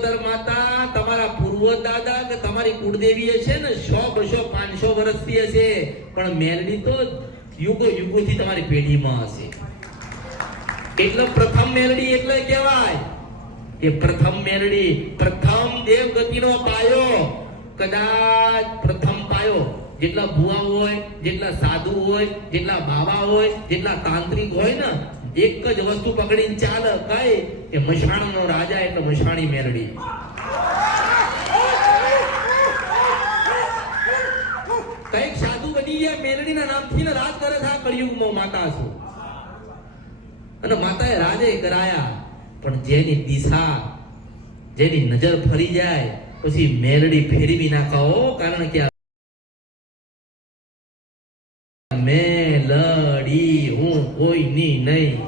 સિકોદર માતા, તમારા પૂર્વ દાદા કે તમારી કુળદેવી છે ને સો બસો પાંચસો વર્ષથી હશે પણ મેલડી તો યુગો યુગોથી તમારી પેઢીમાં હશે. એટલે પ્રથમ મેલડી એટલે કહેવાય કે પ્રથમ મેલડી, પ્રથમ દેવગતિનો પાયો. કદાચ પ્રથમ પાયો જેટલા ભુવા હોય, જેટલા સાધુ હોય, જેટલા બાબા હોય, જેટલા તાંત્રિક હોય ને એક જ વસ્તુ પકડીને ચાલે, કઈ? કે મશાણનો રાજા એટલે મશાણી મેરડી. કંઈક સાધુ બની ગયા મેલડીના નામથી ને રાજ કરે આ કળિયુગમાં માતા છું. અને માતાએ રાજે કરાયા, પણ જેની દિશા, જેની નજર ફરી જાય, પછી મેરડી ફેરવી નાખો. કારણ કે આ મેલડી હું કોઈની નહીં.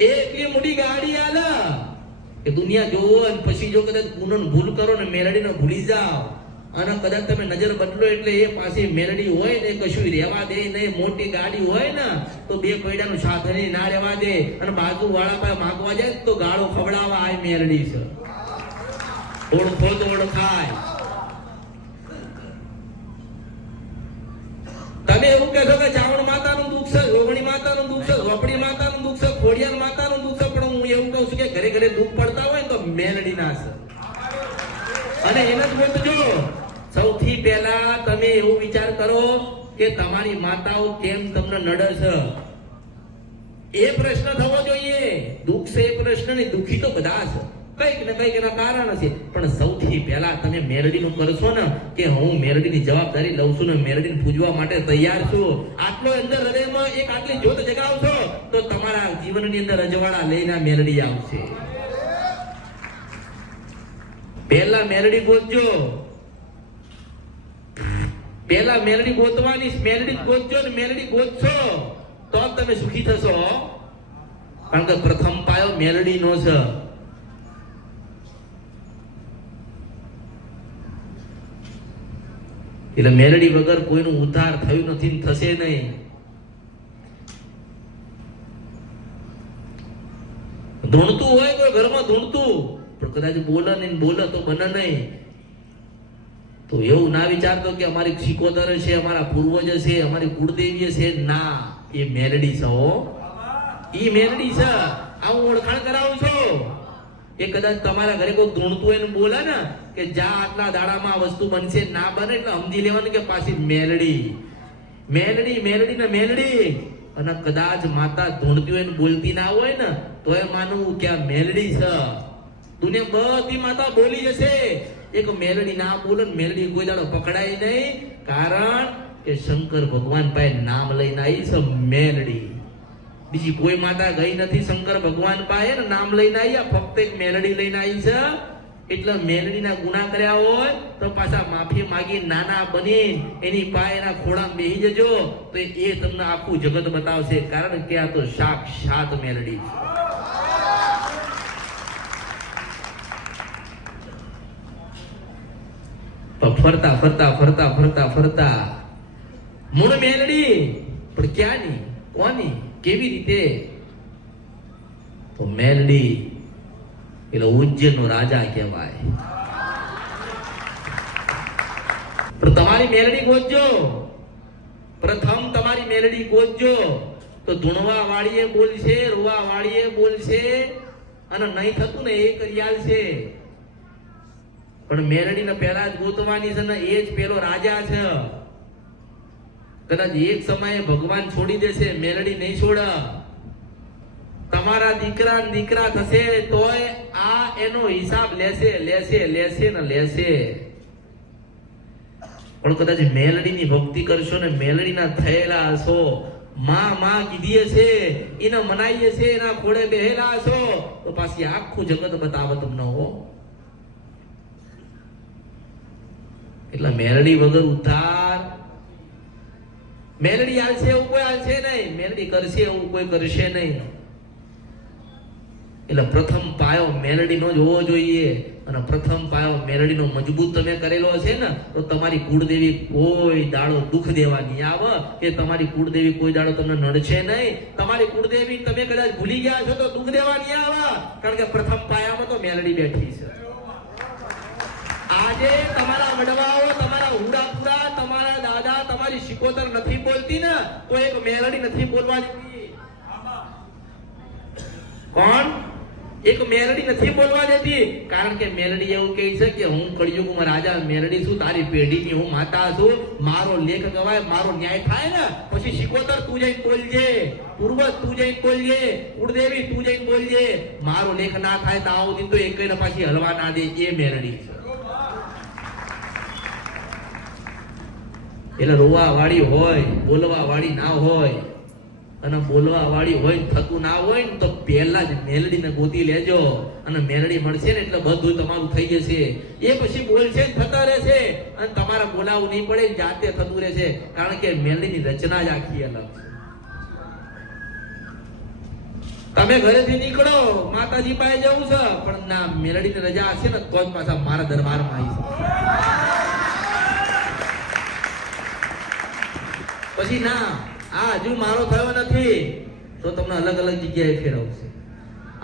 એકલી મોટી ગાડી આલે. કે દુનિયા જોવો અને પછી જો કદાચ પૂનમ ભૂલ કરો ને મેલડીને ભૂલી જાઓ. અને કદાચ તમે નજર બદલો એટલે એ પાસે મેલડી હોય ને કશું રહેવા દે નહીં. મોટી ગાડી હોય ને, તો બે પૈડાનું સાધન ના રહેવા દે. અને બાજુ વાળા પાસે માગવા જાય તો ગાળો ખવડાવવા આ મેલડી છે. ઓળખો તો ઓળખાય. એવું વિચાર કરો કે તમારી માતાઓ કેમ તમને નડે છે? એ પ્રશ્ન થવો જોઈએ. દુઃખ છે એ પ્રશ્ન નહીં, દુઃખી તો બધા છે. કંઈક ને કંઈક એના કારણ છે. પણ સૌથી પહેલા તમે મેરડીનું કરશો ને કે હું મેરડીની જવાબદારી લઉં છું ને મેરડીને પૂજવા માટે તૈયાર છું. આટલો અંદર હૃદયમાં એક આટલી જોત જગાવશો તો તમારા જીવનની અંદર અજવાળા લઈને મેરડી આવશે. પહેલા મેરડી ગોતજો. પહેલા મેલડી ગોતવાની, મેલડી ગોતજો ને મેલડી ગોતશો, તો તમે સુખી થશો. કારણ કે પ્રથમ પાયો મેલડી નો છે. એટલે મેલડી વગર કોઈનું ઉદ્ધાર થયું નથી ને થશે નહીં. ધૂણતું હોય કોઈ ઘરમાં ધૂણતું, પણ કદાચ બોલે નહીં બોલે તો બને નહીં. તો એવું ના વિચારતો કે અમારી શિકોદર છે, અમારા પૂર્વજ છે, અમારી કુળદેવી છે. ના, એ મેલડી છે ઈ મેલડી છે. આ હું ઓળખાણ કરાવું છું. એ કદાચ તમારા ઘરે કોઈ ધૂણતું હોય ને બોલે ને કે જા આટલા દાડામાં આ વસ્તુ બનશે. ના બને એટલે સમજી લેવાનું કે પાછી મેલડી. મેલડી મેલડી ને મેલડી. અને કદાચ માતા ધૂણતી હોય ને બોલતી ના હોય ને, તો એ માનવું કે આ મેલડી છે. દુનિયા બધી માતા બોલી જશે. એક મેલડી ના બોલે મેલડી કોઈ દાડો પકડાય નહીં, કારણ કે શંકર ભગવાન પાસે નામ લઈને આવી છે મેલડી. બીજી કોઈ માતા ગઈ નથી શંકર ભગવાન પાસે નામ લઈને આવી ફક્ત એક મેલડી લઈને આવી છે. એટલે મેલડીના ગુના કર્યા હોય તો પાછા માફી માગી નાના બની, એની પાસે એના ખોળા બેહી જજો. તો એ તમને આખું જગત બતાવશે, કારણ કે આ તો સાક્ષાત મેલડી છે પણ ફરતા ફરતા ફરતા ફરતા ફરતા. મૂળ મેલડી? પણ ક્યાંની? કોની? કેવી રીતે? તો મેલડી, એટલે ઉજ્જૈનનો રાજા કહેવાય. પણ તમારી મેલડી ગોતજો પ્રથમ તમારી મેલડી ગોતજો તો ધૂણવા વાળીએ બોલશે રોવા વાળીએ બોલશે, અને નહીં થતું ને એ કરી છે. પણ મેલડીને પહેલા જ ગોતવાની છે ને એ જ પેલો રાજા છે. કદાચ એક સમયે ભગવાન છોડી દેશે મેલડી નહીં છોડ. તમારા દીકરા દીકરા થશે તોય આ એનો હિસાબ લેશે લેશે લેશે ને લેશે. પણ કદાચ મેલડીની ભક્તિ કરશો ને મેલડીના થયેલા હશો, માં માં કીધી હશે એને મનાઈ હશે એના ખોડે બેહેલા હશો, તો પાછી આખું જગત બતાવે તમને હો. એટલે મેલડી વગર ઉધાર મેલડી આવશે એવું કોઈ આવશે નહીં. મેલડી કરશે એવું કોઈ કરશે નહીં. એટલે પ્રથમ પાયો મેલડીનો જ હોવો જોઈએ અને પ્રથમ પાયો મેલડીનો મજબૂત તમે કરેલો છે ને, તો તમારી કુળદેવી કોઈ દાડો દુઃખ દેવા નહીં આવે કે તમારી કુળદેવી કોઈ દાડો તમને નડશે નહીં. તમારી કુળદેવી તમે કદાચ ભૂલી ગયા છો તો દુઃખ દેવા નહીં આવે. કારણ કે પ્રથમ પાયામાં તો મેલડી બેઠી છે. આજે તમારા વડવાઓ તમારા હુડાપુરા તમારા દાદા, તમારી શિકોતર નથી બોલતી ને, તો એક મેલડી નથી બોલવા દેતી કોણ? એક મેલડી નથી બોલવા દેતી. કારણ કે મેલડી એવું કહે છે કે હું કળિયુગમાં રાજા, મેલડી છું, તારી પેઢીની હું માતા છું. મારો લેખ ગવાય, મારો ન્યાય થાય ને, પછી શિકોતર તું જઈને બોલજે. પૂર્વજ તું જઈને બોલજે. કુળદેવી તું જઈને બોલજે. મારો લેખ ના થાય તો આવું તો એક પાછી હલવા ના દે એ મેલડી છે. એટલે રોવા વાળી હોય બોલવા વાળી ના હોય, અને બોલવા વાળી હોય થતું ના હોય ને તો પહેલા જ મેલડીને ગોતી લેજો અને મેલડી મળશે ને એટલે બધું તમારું થઈ જશે. એ પછી બોલશે ને થતા રહેશે અને તમારે બોલાવવું નહીં પડે જાતે થતું રહેશે. કારણ કે મેલડીની રચના જ આખી અલગ છે. તમે ઘરેથી નીકળો, માતાજી પાસે જવું છે, પણ ના, મેલડીની રજા હશે ને તો જ પાછા મારા દરબારમાં આવી પછી ના, આ હજુ મારો થયો નથી. તો તમને અલગ અલગ જગ્યાએ ફેરવશે.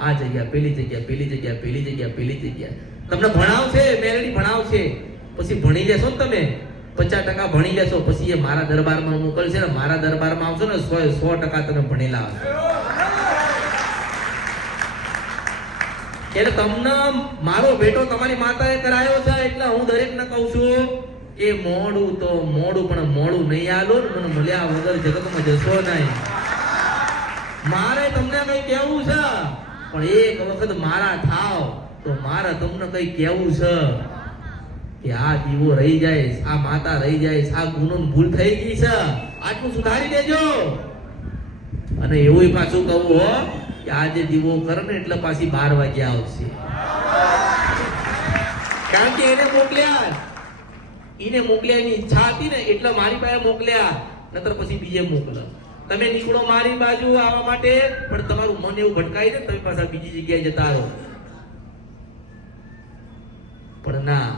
આ જગ્યા, પેલી જગ્યા પેલી જગ્યા પેલી જગ્યા પેલી જગ્યા. તમને ભણાવશે મેરેડી ભણાવશે. પછી ભણી લેશો ને તમે. પચાસ ટકા ભણી લેશો, પછી એ મારા દરબારમાં મોકલશે ને મારા દરબારમાં આવશો ને સો સો ટકા તમે ભણેલા આવશો એટલે તમને મારો ભેટો તમારી માતાએ કરાયો છે, એટલે હું દરેકને કહું છું એ મોડું તો મોડું, પણ મોડું નહીં આલો મને મળ્યા વગર જગતમાં જશો નહીં. મારે તમને કઈ કેવું છે? પણ એક વખત મારા થાવ, તો મારે તમને કઈ કેવું છે? કે આ દીવો રહી જાય, આ માતા રહી જાય, આ ગુનો ભૂલ થઈ ગઈ છે. આટલું સુધારી દેજો. અને એવું પાછું કહું હો, કે આજે દીવો કરે ને એટલે પાછી બાર વાગ્યા આવશે. કારણ કે એને મોકલ્યા એને મોકલ્યા ઈચ્છા હતી ને, એટલે મારી પાસે મોકલ્યા. નતર પછી બીજે મોકલ. તમે નીકળો મારી બાજુ આવવા માટે, પણ તમારું મન એવું ભટકાઈ દે તમે પાછા બીજી જગ્યાએ જતા રહો. પણ ના,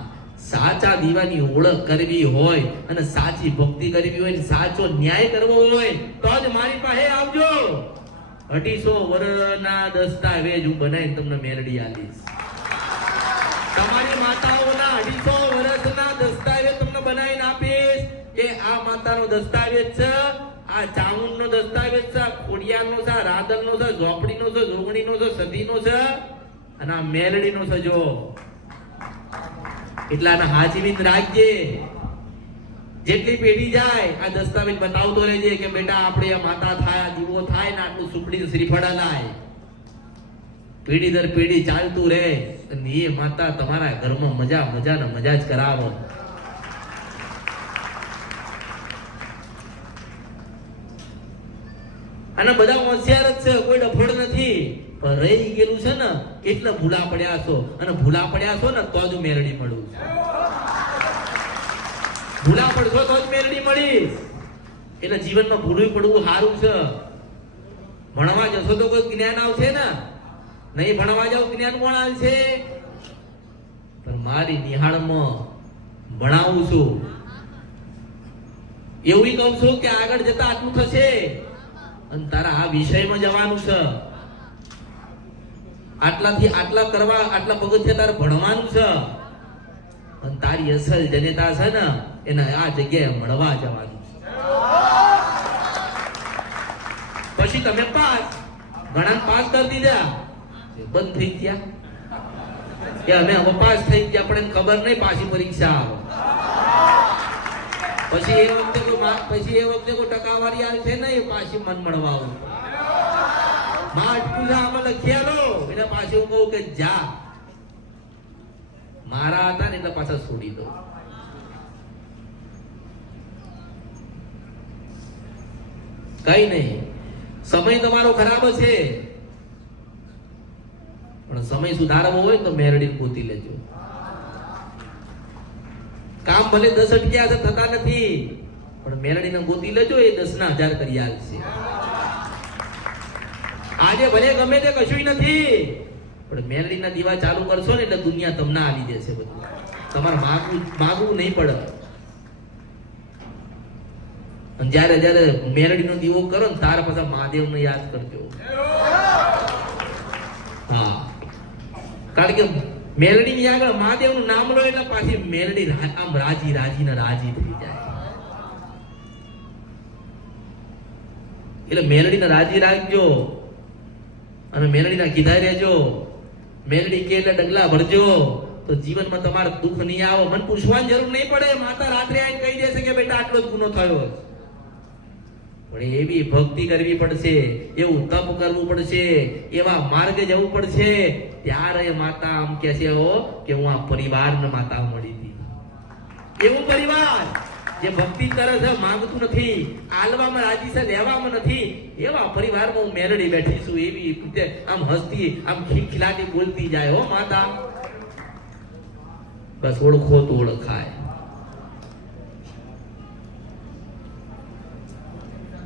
સાચા દીવાની ઓળખ કરવી હોય અને સાચી ભક્તિ કરવી હોય સાચો ન્યાય કરવો હોય, તો જ મારી પાસે આવજો. અઢીસો વર્ષના દસ્તાવેજ હું બનાવીને તમને મેરડી આલીશ તમારી માતાઓના અઢીસો આ માતાનો દસ્તાવેજ છે, આ ચામુંડનો દસ્તાવેજ છે ખોડિયારનો છે રાદરનો છે, ઝોપડીનો છે, જોગણીનો છે સદીનો છે અને આ મેલડીનો છે જો એટલે આને રાખજે. જેટલી પેઢી જાય, આ દસ્તાવેજ બતાવતો રહેજે કે બેટા, આપણે આ માતા થાય દીવો થાય ને આટલું સુપડી શ્રીફળા લાય. પેઢી દર પેઢી ચાલતું રહે અને એ માતા તમારા ઘરમાં મજા મજા ને મજા જ કરાવો. અને બધા હોશિયાર જ છે, કોઈ ડફોડ નથી. પણ રહી ગયેલું છે ને એટલે ભૂલા પડ્યા છો. અને ભૂલા પડ્યા છો ને, તો જ મેરડી મળું ભૂલા પડશો તો જ મેરડી મળી એટલે જીવનમાં ભૂલું પડવું સારું છે. ભણવા જશો તો કોઈ જ્ઞાન આવશે ને? નહીં ભણવા જાવ, જ્ઞાન કોણ આવશે પણ મારી નિહાળમાં ભણાવું છું. એવું કહું છું કે આગળ જતા આટલું થશે. અને તારા આ વિષયમાં જવાનું છે. આટલાથી આટલા કરવા, આટલા પગથિયા તારે ભણવાનું છે. અને તારી અસલ જનેતા છે ને, એને આ જગ્યાએ મળવા જવાનું છે. પછી તમે પાસ. ઘણા પાસ કરી દીધા. બંધ થઈ ગયા. કે અમે હવે પાસ થઈ ગયા, પણ એમ ખબર નહીં પાછી પરીક્ષા આવે. પછી એ વખતે પછી એ વખતે કોઈ ટકાવારી આવે છે ને પાછી મન મળવા આવું માં અટકું છે આમાં લખિયાલો એટલે પાછી કહું કે જા. મારા હતા ને એટલે પાછા છોડી દો કઈ નહીં. સમય તમારો ખરાબ છે. પણ સમય સુધારવો હોય તો મેરડી પોતી લેજો. કામ ભલે દસ અટક્યા છે થતા નથી, પણ મેલડીને ગોતી લેજો એ દસ ના હજાર કરી આવશે આજે ભલે ગમે તે કશું નથી, પણ મેલડીના દીવા ચાલુ કરશો ને એટલે દુનિયા તમને આવી દેશે બધું. તમારે માગવું માગવું નહીં પડે. અને જ્યારે જ્યારે મેલડીનો દીવો કરો ને તાર પાછા મહાદેવને યાદ કરજો. હા. કારણ કે મેલડીની આગળ મહાદેવનું નામ લો એટલે પાછી મેલડી આમ રાજી રાજી ને રાજી થઈ જાય. એટલે મેલડીને રાજી રાખજો અને મેલડીના કીધા રહેજો. મેલડી કે એટલે ડગલા ભરજો. તો જીવનમાં તમારે દુઃખ નહીં આવે. મને પૂછવાની જરૂર નહીં પડે. માતા રાત્રે આવીને કહી દેશે કે બેટા આટલો જ ગુનો થયો. પણ એવી ભક્તિ કરવી પડશે, એવું તપ કરવું પડશે, એવા માર્ગે જવું પડશે ત્યારે માતા આમ કે છે, ઓ, કે હું આ પરિવારને માતા મળી હતી. એવું પરિવાર જે ભક્તિ કરે છે, માંગતું નથી, આલવામાં રાજી છે, લેવામાં નથી, એવા પરિવારમાં હું મેરડી બેઠી છું, એવી રીતે આમ હસતી, આમ ખિલખિલાટી બોલતી જાય, હો માતા. બસ ઓળખો તો ઓળખાય.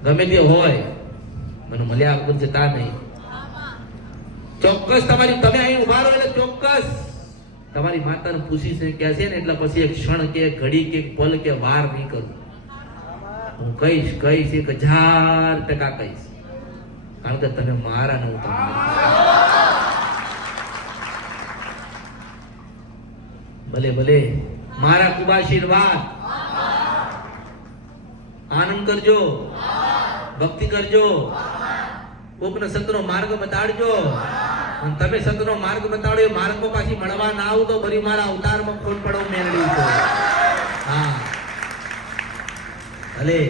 ગમે તે હોય, મને મળ્યા વગર જતા નહીં. ચોક્કસ તમારી તમે અહીં ઊભા રહો એટલે ચોક્કસ. તમારી માતાને છે કે છે ને, એટલે પછી એક ક્ષણ કે ઘડી કે પલ કે, વાર નહીં કરું. હું કહીશ કહીશ, એક હજાર ટકા કહીશ. કારણ કે તમે મારા ને હું ભલે ભલે. મારા ખૂબ આનંદ કરજો. ભક્તિ કરજો. કોકને સંતનો માર્ગ બતાડજો. તમે સંતનો માર્ગ બતાડો એ માર્ગમાં પાછી મળવા ના આવું તો ફરી મારા અવતારમાં ખોટ પડો મેળવી હા. ભલે.